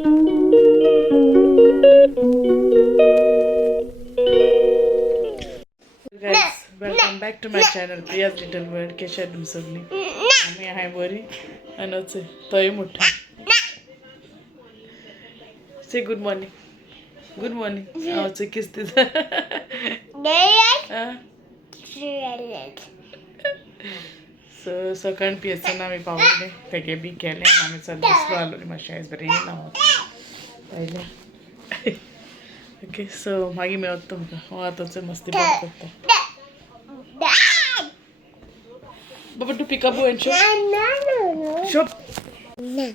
Guys, welcome back to my channel, Priyas Little World. कशा आहे तुम्ही सगळी? आम्ही आहे बरी आणि तोय मोठा. Say good morning. Good morning. आवाज किस तिचा. So सकाळ पियचं आम्ही पावले तेगे बी केले आम्ही सध्या आलो मातशें आयज बरें ना पहिले. ओके सो मागीर मेळत तुमकां हांव आतांचो मस्ती बंद करता. Baba, do peekaboo and show. No. Show. No.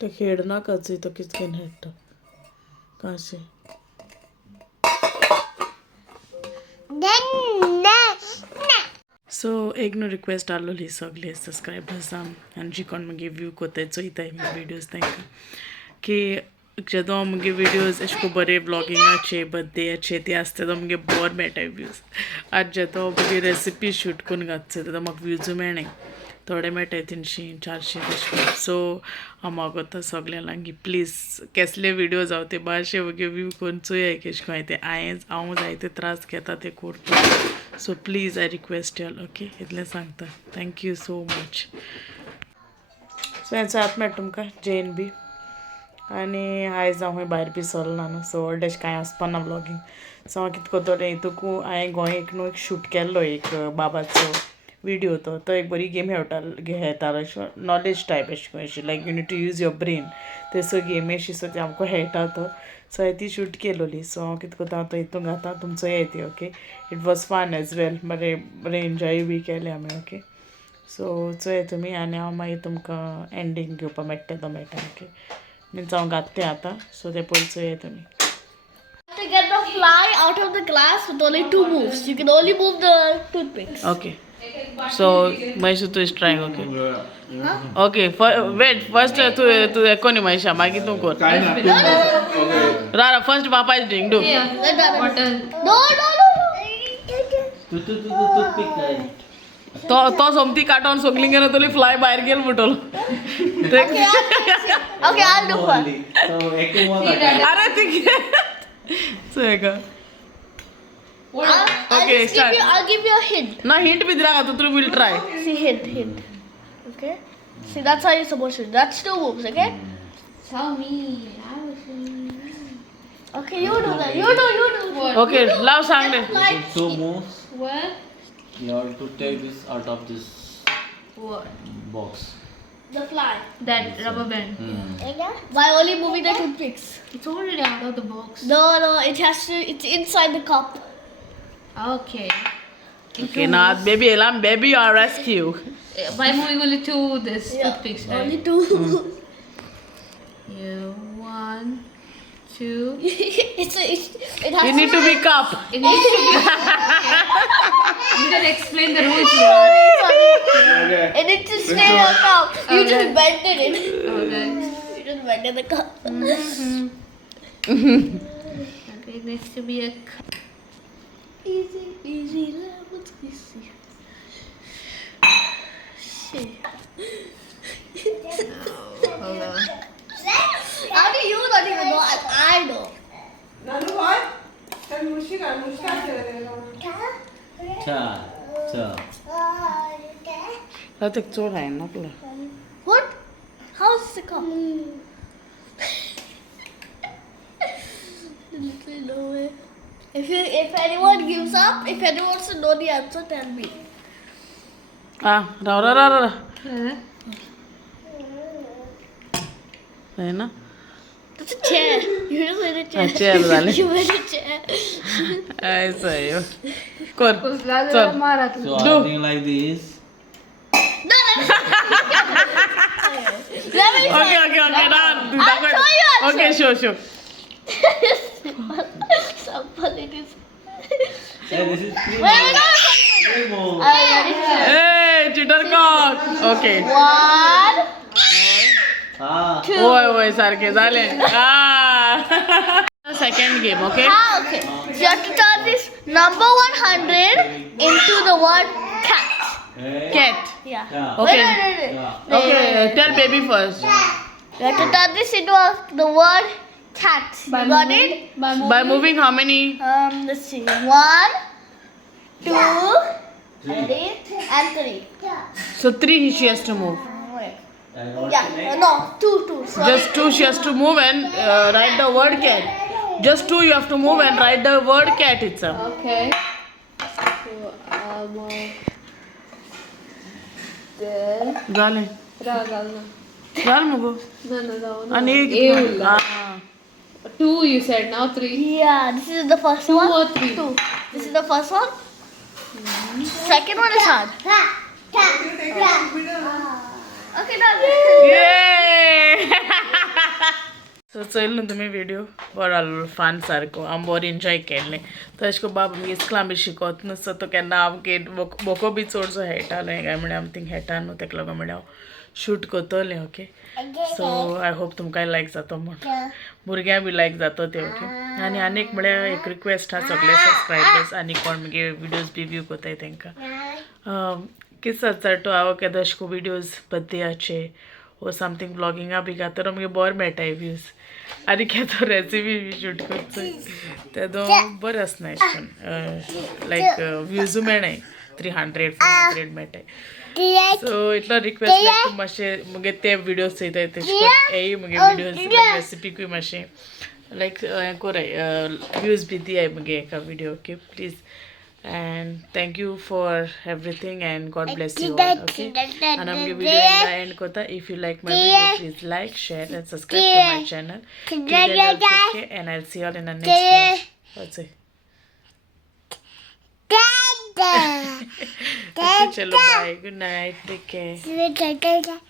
तो खेळना काची तो किसके नेट काशी सो एक नो रिक्वेस्ट आलोली सगळे सब्सक्रायबर्स आनी जी कोण मुगे व्यू कोताय चोयताय विडियोज तांकां की जेदो मुगे विडियोज एशको बरे व्लॉगिंगाचे बर्थडेचे ते आसता तो मुगे बोर मेळटाय व्यूज आज जेदो मुगे रेसिपी शूट करून घातचे तेदो म्हाका व्यूज मेळनाय थोडे मेळटाय 300-400 तशें सो हांव मागोता सगळ्यांक की प्लीज कसले विडियो जावं ते बारशे मुगे व्यू करून चोयाय केश कोय ते हांव जायते त्रास घेता ते करता so please I request y'all okay इतलें सांगता थँक्यू सो मच सो हेचो आत मेळटा तुमकां जेन बी आनी आयज हांव खंय भायर बी सरना न्हू सो व्हडलेंशें कांय आसपा ना व्लॉगिंग सो हांव कितें करतलें हितूंकू हांवें गोंयक न्हू एक शूट केल्लो एक बाबाचो विडियो तो एक बरी गेम खेळटालो अशें नॉलेज टायप अशें like you need to use your brain ते सो गेमी अशी सो ते आमकां खेळटा तो सो हांवें ती शूट केलोली सो हांव कितें करता तो हितून घाता तुमचो येते okay it was fun as well बरें एन्जॉय बी केलें आमी ओके सो चोय तुमी आनी हांव मागीर तुमकां एंडींग घेवपा मेळटा ओके मीन्स हांव घातलें आतां सो ते पयलीं चोय तुमी. To get the fly out of the glass with only 2 moves. You can only move the toothpicks. Okay. So, Maisha is trying. Okay. Okay. Wait. First, to ekoni Maisha. Magi tu kor. Rara. First, Papa is doing. Do. No. Toothpick. तो somthi काटून सोगलिंग ना तोली fly बाहेर गेल मुटल. Okay, I'll do one. So, एक more. अरे ठीक है. चेगा. Okay, start. I'll give you a hint. ना hint भी दिला तो तू will try. See, hint. Okay? See, that's how you're supposed to do. That's 2 moves, okay? Tell me. Okay, you do that. You do. What? Okay, love sang de. Like, 2 moves. What? You have to take this out of this What? box. the fly. That rubber band. By only moving the toothpicks. It's already out of the box. No, it's inside the cup. Okay. Okay, now baby you are rescue. By moving only 2 this toothpicks, right? Only 2. Yeah, 1, 2. it has You need to be cup. It needs to be. You didn't explain the rules. Sorry. It needs to stay in the cup. You Okay. just bended it. Okay. You just bended the cup. Okay, it needs to be a. Easy, lemons, easy. Shit. Hold on. How do you not even know? I know. Cha. That एक चोर आहे ना आपला. What? How is the cup? Literally no way. If anyone gives up, if anyone wants to know the answer, tell me. रा है ना. That's a chair. You just made a chair. chair झाले. You made a chair. ऐसा आहे हो. कर. चल मारा तू. So I think like this. No. Let me Okay. Now I'll show you. Okay, show. Sample it is. Yeah, this is Wait, Remove. Hey, cheater cock. Okay. 1, Ah. 2. Oy, सारखे झाले. Second game, okay? Okay. So you have to turn this number 100 into the word cat. Cat. Yeah. Yeah. Okay. Wait. Okay, tell baby first. You have to turn this into the word cat. You got it? By moving how many? Let's see. 1, 2, ready? And 3. So 3 she has to move. Wait. And what's Yeah. the next? No, 2. Sorry. Just 2 she has to move and write the word cat. Just 2 you have to move and write the word cat itself. Okay. So, झाले. झालं मग. आणि हे किती? हा. 2 you said, now 3. Yeah, this is the first 2 one. or 3? 2. This is the first one. Second one is hard. Okay, done. Yay! So चल तुम्ही video बरो फान सारको आम बरो एन्जॉय केल्ले तशें को बाब आमगे इस्कला आमी शिकोत नुसतो तो केन्ना आमगे बोको बी चडसो हेटालो काय म्हणे आमी थिंग हेटा न्हू तेका लागून म्हणे हांव शूट कोतोलें ओके सो आय होप तुमकांय लायक जातो म्हण भुरग्यां बी लायक जातो ते ओके आनी एक म्हळ्यार एक रिक्वेस्ट आहा सगळे सबस्क्रायबर्स आनी कोण म्हगे विडियोज बी व्यू कोताय तांकां किस चडटो हांव केदो अशें को विडियोज बर्थडेयाचे वो समथींग ब्लॉगिंगा बी घातर मुगे बोर मेळटाय व्यूज आनी केदो रेसिपी बी शूट करचोय तेदो बरें आसना एशें कोन्न लायक व्यूजू मेळनाय 300 400 मेळटाय सो इतलो रिक्वेस्ट लायक तूं मातशें मुगे ते विडियोज चोयताय तेशें कोन्न हेय मुगे विडियोज लायक रेसिपीकूय मातशें लायक हें कोराय व्यूज बी दियाय मुगे एका video okay please and thank you for everything and God bless you all okay and I'm giving video in the end kota if you like my video please like share and subscribe to my channel till then all take care and I'll see you all in the next vlog what's it okay, chalo bye good night take care